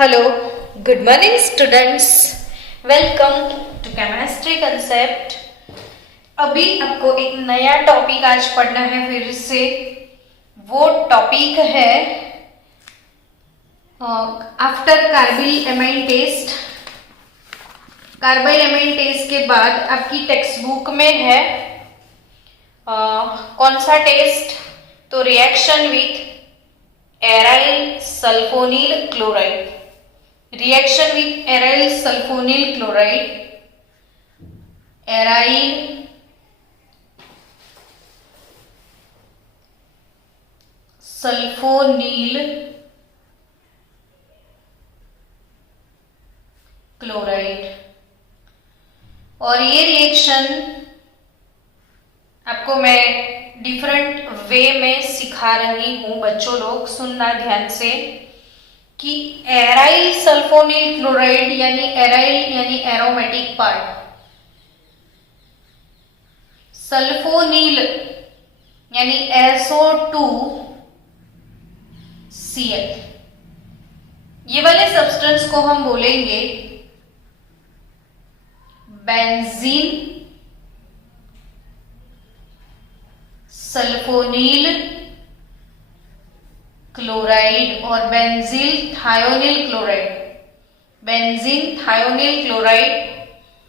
Hello, good morning students. Welcome to chemistry concept. अभी आपको एक नया टॉपिक आज पढ़ना है फिर से। वो टॉपिक है after carbylamine test. Carbylamine test के बाद आपकी टेक्स्ट बुक में है कौन सा टेस्ट? तो reaction with aryl sulfonyl chloride. Reaction with aryl sulfonyl chloride, aryl sulfonyl chloride. और ये रिएक्शन आपको मैं डिफरेंट वे में सिखा रही हूं। बच्चों लोग सुनना ध्यान से कि एराइल सल्फोनील क्लोराइड यानी एराइल यानी एरोमेटिक पार्ट, सल्फोनील यानी SO2Cl, ये वाले सब्सटेंस को हम बोलेंगे बेंजीन सल्फोनील क्लोराइड और benzyl thionyl chloride. Benzene thionyl chloride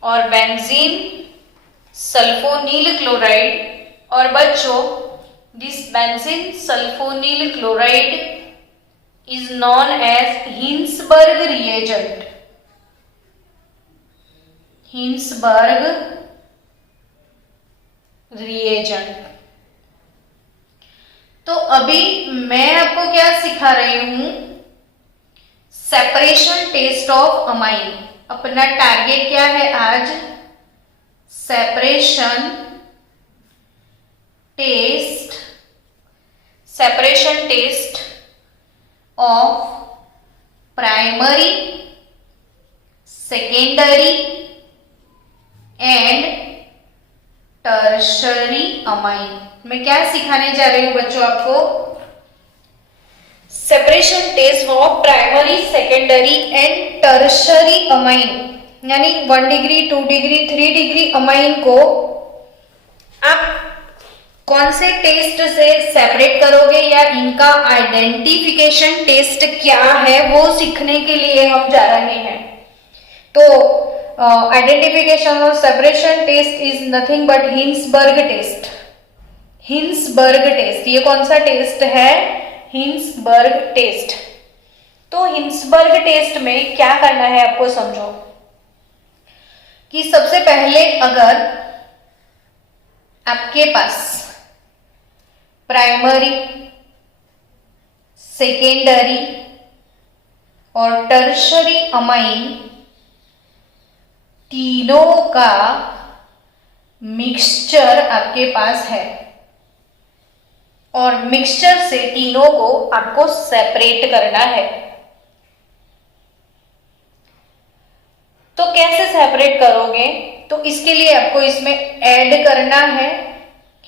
और बेंजीन सल्फोनील क्लोराइड। और बच्चों, this benzene sulfonyl chloride is known as Hinsberg reagent. Hinsberg reagent. तो अभी मैं आपको क्या सिखा रही हूं? Separation test of amine. अपना टारगेट क्या है आज? Separation test of primary, secondary and tertiary amine. मैं क्या सिखाने जा रही हूं बच्चों आपको? Separation test of primary, secondary and tertiary amine, यानी 1 डिग्री, 2 डिग्री, 3 डिग्री अमाइन को आप कौन से टेस्ट से सेपरेट करोगे या इनका आइडेंटिफिकेशन टेस्ट क्या है वो सीखने के लिए हम जा रहे हैं। तो आइडेंटिफिकेशन और separation test is nothing but Hinsberg test. Hinsberg test, ये कौन सा टेस्ट है? Hinsberg test. तो हिंसबर्ग टेस्ट में क्या करना है आपको समझो कि सबसे पहले अगर आपके पास प्राइमरी, सेकेंडरी और टर्शरी अमाइन तीनों का मिक्सचर आपके पास है और मिक्सचर से तीनों को आपको सेपरेट करना है। तो कैसे सेपरेट करोगे? तो इसके लिए आपको इसमें ऐड करना है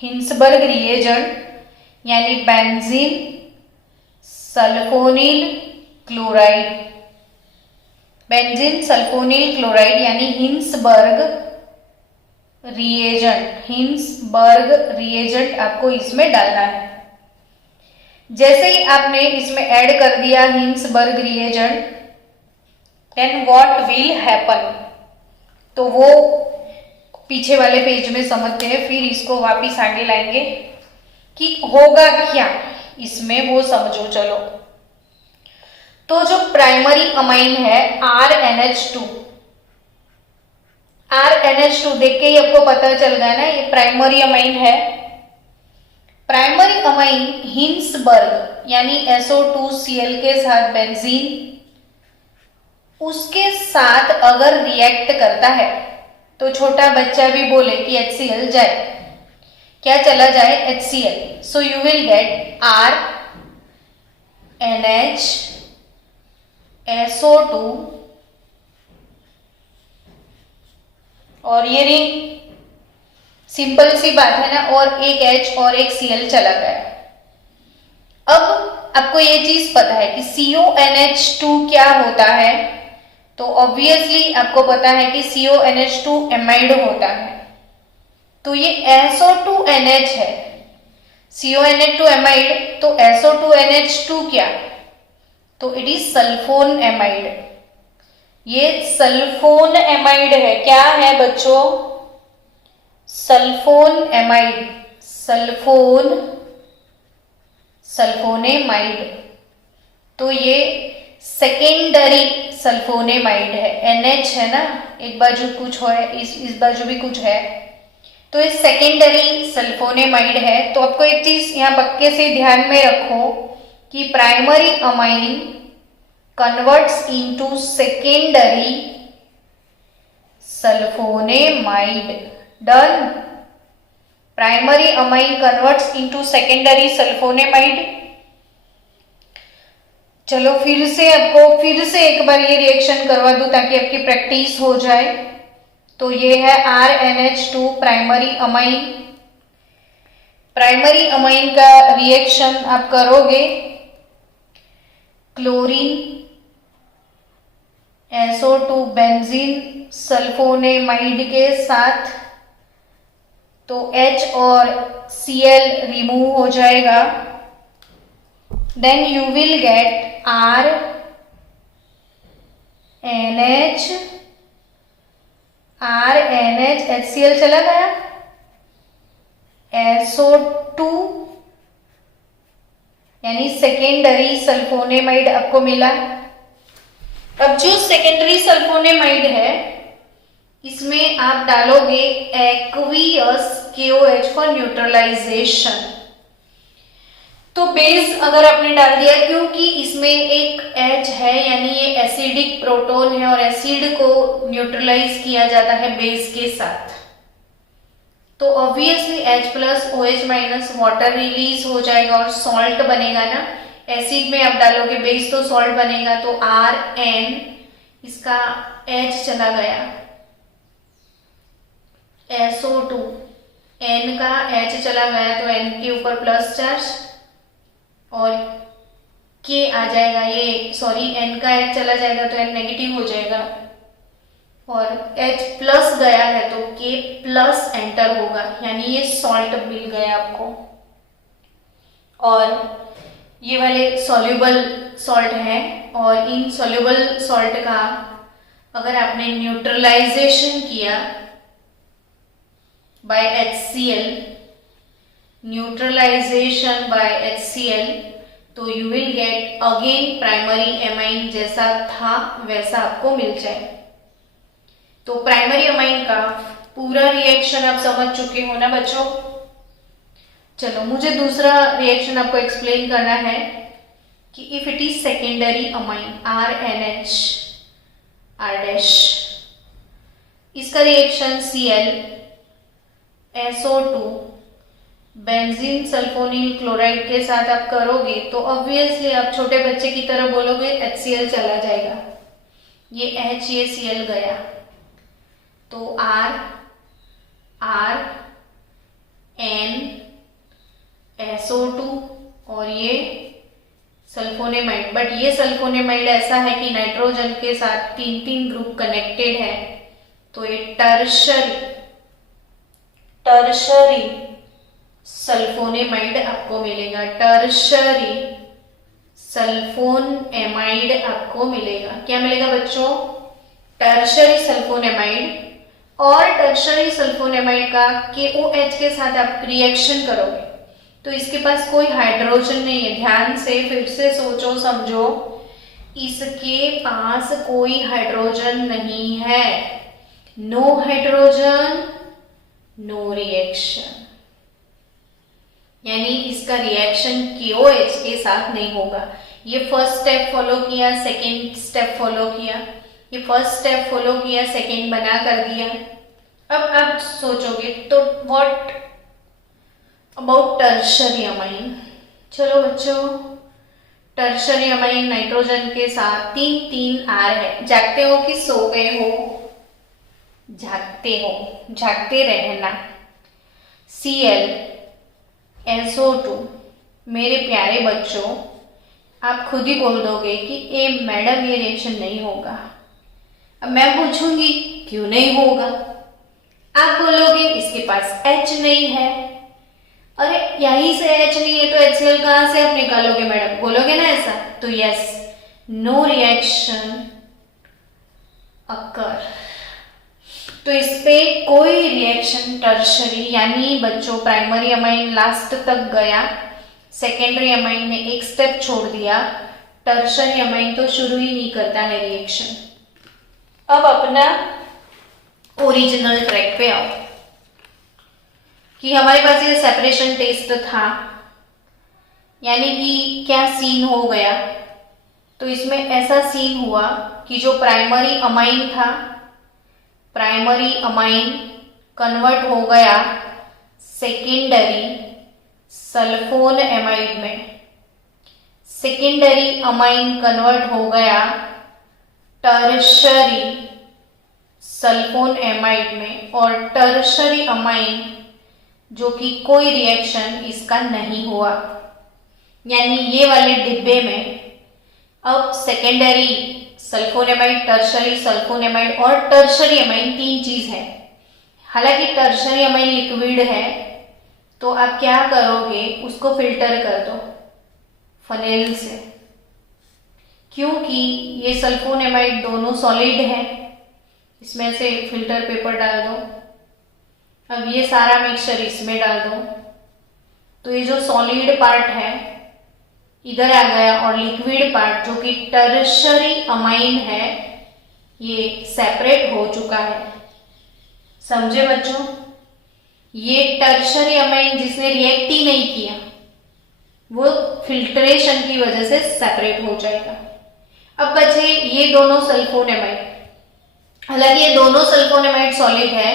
हिंसबर्ग रिएजेंट यानी benzene sulfonyl chloride. Benzene sulfonyl chloride यानी हिंसबर्ग रिएजेंट। हिंसबर्ग रिएजेंट आपको इसमें डालना है। जैसे ही आपने इसमें ऐड कर दिया Hinsberg reagent, then what will happen? तो वो पीछे वाले पेज में समझते हैं, फिर इसको वापिस आगे लाएंगे कि होगा क्या इसमें, वो समझो। चलो, तो जो प्राइमरी अमाइन है RNH2, RNH2 देख के ही आपको पता चल गया ना, ये प्राइमरी अमाइन है। प्राइमरी अमाइन हिंसबर्ग यानी SO2Cl के साथ बेंजीन, उसके साथ अगर रिएक्ट करता है तो छोटा बच्चा भी बोले कि HCl जाए, क्या चला जाए? HCl। So you will get RNH SO2 और ये रिंग, सिंपल सी बात है ना, और एक H और एक Cl चला गया। अब आपको ये चीज पता है कि CONH2 क्या होता है, तो ऑब्वियसली आपको पता है कि CONH2 एमाइड होता है। तो ये SO2NH है, CONH2 एमाइड, तो SO2NH2 क्या, तो इट इज सल्फोन एमाइड। ये सल्फोन एमाइड है। क्या है बच्चों? Sulphone amide, sulphonamide. तो ये सेकेंडरी सल्फोनेमाइड है। NH है ना, एक बाजू कुछ है, इस बाजू भी कुछ है, तो ये सेकेंडरी सल्फोनेमाइड है। तो आपको एक चीज यहाँ पक्के से ध्यान में रखो कि primary amine converts into secondary sulphonamide. Done. Primary amine converts into secondary sulphonamide. चलो फिर से एक बार ये रिएक्शन करवा दूं ताकि आपकी प्रैक्टिस हो जाए। तो ये है RNH2 primary amine. Primary amine का रिएक्शन आप करोगे क्लोरीन SO2 बेंजीन सल्फोनेमाइड के साथ, तो H और Cl रिमूव हो जाएगा। Then you will get RNH, HCl चला गया, SO2 यानी सेकेंडरी सल्फोनेमाइड आपको मिला। अब जो सेकेंडरी सल्फोनेमाइड है इसमें आप डालोगे एक्वियस KOH फॉर न्यूट्रलाइजेशन। तो बेस अगर आपने डाल दिया, क्योंकि इसमें एक H है यानी ये एसिडिक प्रोटोन है और एसिड को न्यूट्रलाइज किया जाता है बेस के साथ, तो ऑब्वियसली H+OH- वाटर रिलीज हो जाएगा और सॉल्ट बनेगा ना। एसिड में आप डालोगे बेस तो सॉल्ट बनेगा, तो RN, इसका H चला गया, SO2, N का H चला गया तो N के ऊपर प्लस चार्ज और K आ जाएगा, ये सॉरी N का H चला जाएगा तो N नेगेटिव हो जाएगा और H प्लस गया है तो K प्लस एंटर होगा, यानी ये सॉल्ट मिल गया आपको। और ये वाले सॉल्युबल सॉल्ट है और इन सॉल्युबल सॉल्ट का अगर आपने न्यूट्रलाइजेशन किया by HCl, neutralization by HCl, तो you will get again primary amine, जैसा था वैसा आपको मिल जाए। तो प्राइमरी अमाइन का पूरा रिएक्शन आप समझ चुके हो ना बच्चों। चलो मुझे दूसरा रिएक्शन आपको एक्सप्लेन करना है कि if it is secondary amine RNH R', इसका reaction Cl SO2 benzene sulphonyl chloride के साथ आप करोगे तो ऑब्वियसली आप छोटे बच्चे की तरह बोलोगे HCl चला जाएगा, ये H ये Cl गया, तो R N SO2 और ये सल्फोनेमाइड। बट ये सल्फोनेमाइड ऐसा है कि नाइट्रोजन के साथ 3 ग्रुप कनेक्टेड है, तो ये टर्शरी सल्फोनेमाइड आपको मिलेगा, टर्शरी सल्फोनेमाइड आपको मिलेगा। क्या मिलेगा बच्चों? Tertiary sulphonamide. और टर्शरी सल्फोनेमाइड का KOH के साथ आप रिएक्शन करोगे तो इसके पास कोई हाइड्रोजन नहीं है। ध्यान से फिर से सोचो समझो, इसके पास कोई हाइड्रोजन नहीं है। नो हाइड्रोजन नो रिएक्शन, यानी इसका रिएक्शन KOH के साथ नहीं होगा। ये फर्स्ट स्टेप फॉलो किया, सेकेंड स्टेप फॉलो किया, ये फर्स्ट स्टेप फॉलो किया, सेकेंड बना कर दिया। अब आप सोचोगे तो व्हाट अबाउट टर्शरी अमाइन। चलो बच्चों, टर्शरी अमाइन नाइट्रोजन के साथ 3 R है। जागते हो कि सो गए हो? जागते हो, जागते रहना। Cl SO2 मेरे प्यारे बच्चों, आप खुद ही बोल दोगे कि ए मैडम ये रिएक्शन नहीं होगा। अब मैं पूछूंगी क्यों नहीं होगा, आप बोलोगे इसके पास H नहीं है। अरे यहीं से H नहीं है तो HCl कहां से आप निकालोगे मैडम, बोलोगे ना ऐसा। तो यस, नो रिएक्शन अकर। तो इस पे कोई रिएक्शन टर्शरी यानी बच्चों प्राइमरी अमाइन लास्ट तक गया, सेकेंडरी अमाइन ने एक स्टेप छोड़ दिया, टर्शरी अमाइन तो शुरू ही नहीं करता है रिएक्शन। अब अपना ओरिजिनल ट्रैक पे आओ कि हमारे पास ये सेपरेशन टेस्ट था, यानी कि क्या सीन हो गया। तो इसमें ऐसा सीन हुआ कि जो प्राइमरी अमाइन था, प्राइमरी अमाइन कन्वर्ट हो गया सेकेंडरी सल्फोन एमाइड में, सेकेंडरी अमाइन कन्वर्ट हो गया टर्शरी सल्फोन एमाइड में, और टर्शरी अमाइन जो कि कोई रिएक्शन इसका नहीं हुआ, यानी ये वाले डिब्बे में अब सेकेंडरी सल्फोनेमाइड, टर्शरी सल्फोनेमाइड और टर्शरी अमाइन तीन चीज है। हालांकि टर्शरी अमाइन लिक्विड है तो आप क्या करोगे, उसको फिल्टर कर दो फनेल से, क्योंकि ये सल्फोनेमाइड दोनों सॉलिड है। इसमें से फिल्टर पेपर डाल दो, अब ये सारा मिक्सचर इसमें डाल दो, तो ये जो सॉलिड पार्ट है इधर आ गया और लिक्विड पार्ट जो कि टर्शरी अमाइन है ये सेपरेट हो चुका है। समझे बच्चों, ये टर्शरी अमाइन जिसने रिएक्ट ही नहीं किया वो फिल्ट्रेशन की वजह से सेपरेट हो जाएगा। अब बचे ये दोनों सल्फोनेमाइड, हालांकि ये दोनों सल्फोनेमाइड सॉलिड है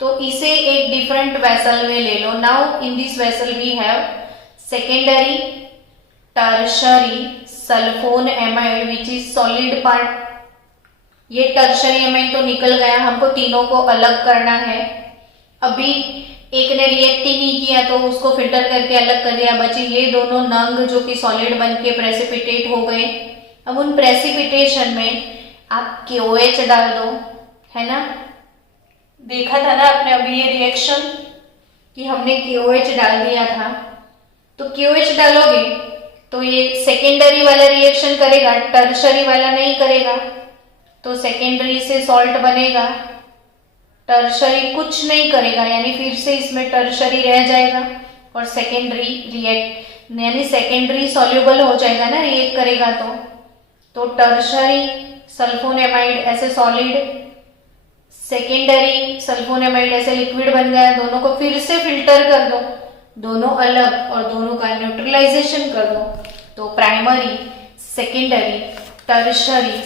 तो इसे एक डिफरेंट वेसल में ले लो। Now in this vessel we have secondary tertiary sulfone amide which is solid part. ये टर्शरी एमाइड तो निकल गया, हमको तीनों को अलग करना है। अभी एक ने रिएक्ट ही नहीं किया तो उसको फिल्टर करके अलग कर दिया, बचे ये दोनों नंग जो कि सॉलिड बन के प्रेसिपिटेट हो गए। अब उन प्रेसिपिटेशन में आप KOH डाल दो, है ना, देखा था ना आपने अभी ये रिएक्शन कि हमने KOH डाल दिया था। तो KOH डालोगे तो ये सेकेंडरी वाला रिएक्शन करेगा, टर्शरी वाला नहीं करेगा, तो सेकेंडरी से सॉल्ट बनेगा, टर्शरी कुछ नहीं करेगा, यानी फिर से इसमें टर्शरी रह जाएगा और सेकेंडरी रिएक्ट यानी सेकेंडरी सॉल्युबल हो जाएगा ना, रिएक्ट करेगा तो टर्शरी सल्फोनेमाइड ऐसे सॉलिड, सेकेंडरी सल्फोनेमाइड ऐसे लिक्विड बन गया। दोनों को फिर से फिल्टर कर दो, दोनों अलग, और दोनों का न्यूट्रलाइजेशन कर दो, तो primary secondary tertiary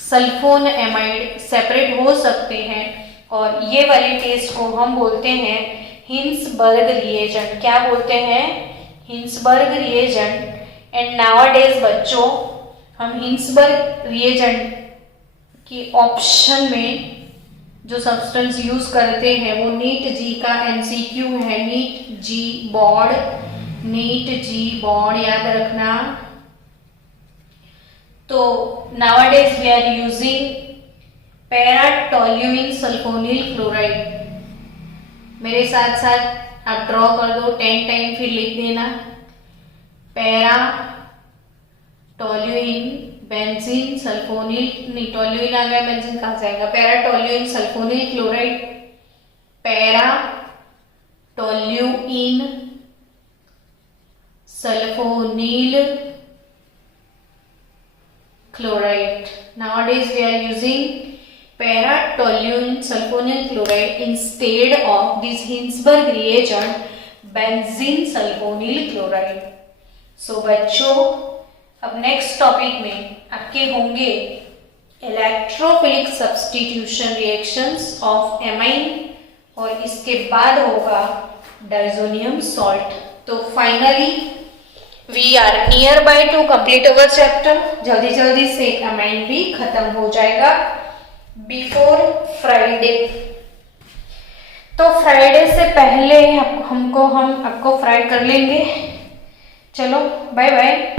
sulfone amide separate हो सकते हैं। और ये वाले टेस्ट को हम बोलते हैं हिंसबर्ग रिएजेंट। क्या बोलते हैं? Hinsberg reagent. एंड नाउअडेज बच्चों हम हिंसबर्ग रिएजेंट की ऑप्शन में जो सब्सटेंस यूज करते हैं वो नीट जी का MCQ है, NEET JEE board, NEET JEE board याद रखना। तो nowadays we are using para toluene sulfonyl chloride. मेरे साथ साथ आप ड्रॉ कर दो 10 टाइम, फिर लिख देना पैरा टोल्यूइन बेंजीन सल्फोनिल, नहीं टोल्यूइन आ गया, बेंजीन कहां से आएगा, para toluene sulfonyl chloride, para toluene sulfonyl chloride. Nowadays we are using para-toluene sulfonyl chloride instead of this Hinsberg reagent benzene sulfonyl chloride. So बच्चों अब नेक्स्ट टॉपिक में आपके होंगे electrophilic substitution reactions of amine और इसके बाद होगा डाइजोनियम सॉल्ट। तो finally we are near by to complete our chapter. जल्दी जल्दी से अमाइन भी खत्म हो जाएगा बिफोर फ्राइडे। तो फ्राइडे से पहले हम आपको फ्राई कर लेंगे। चलो बाय बाय।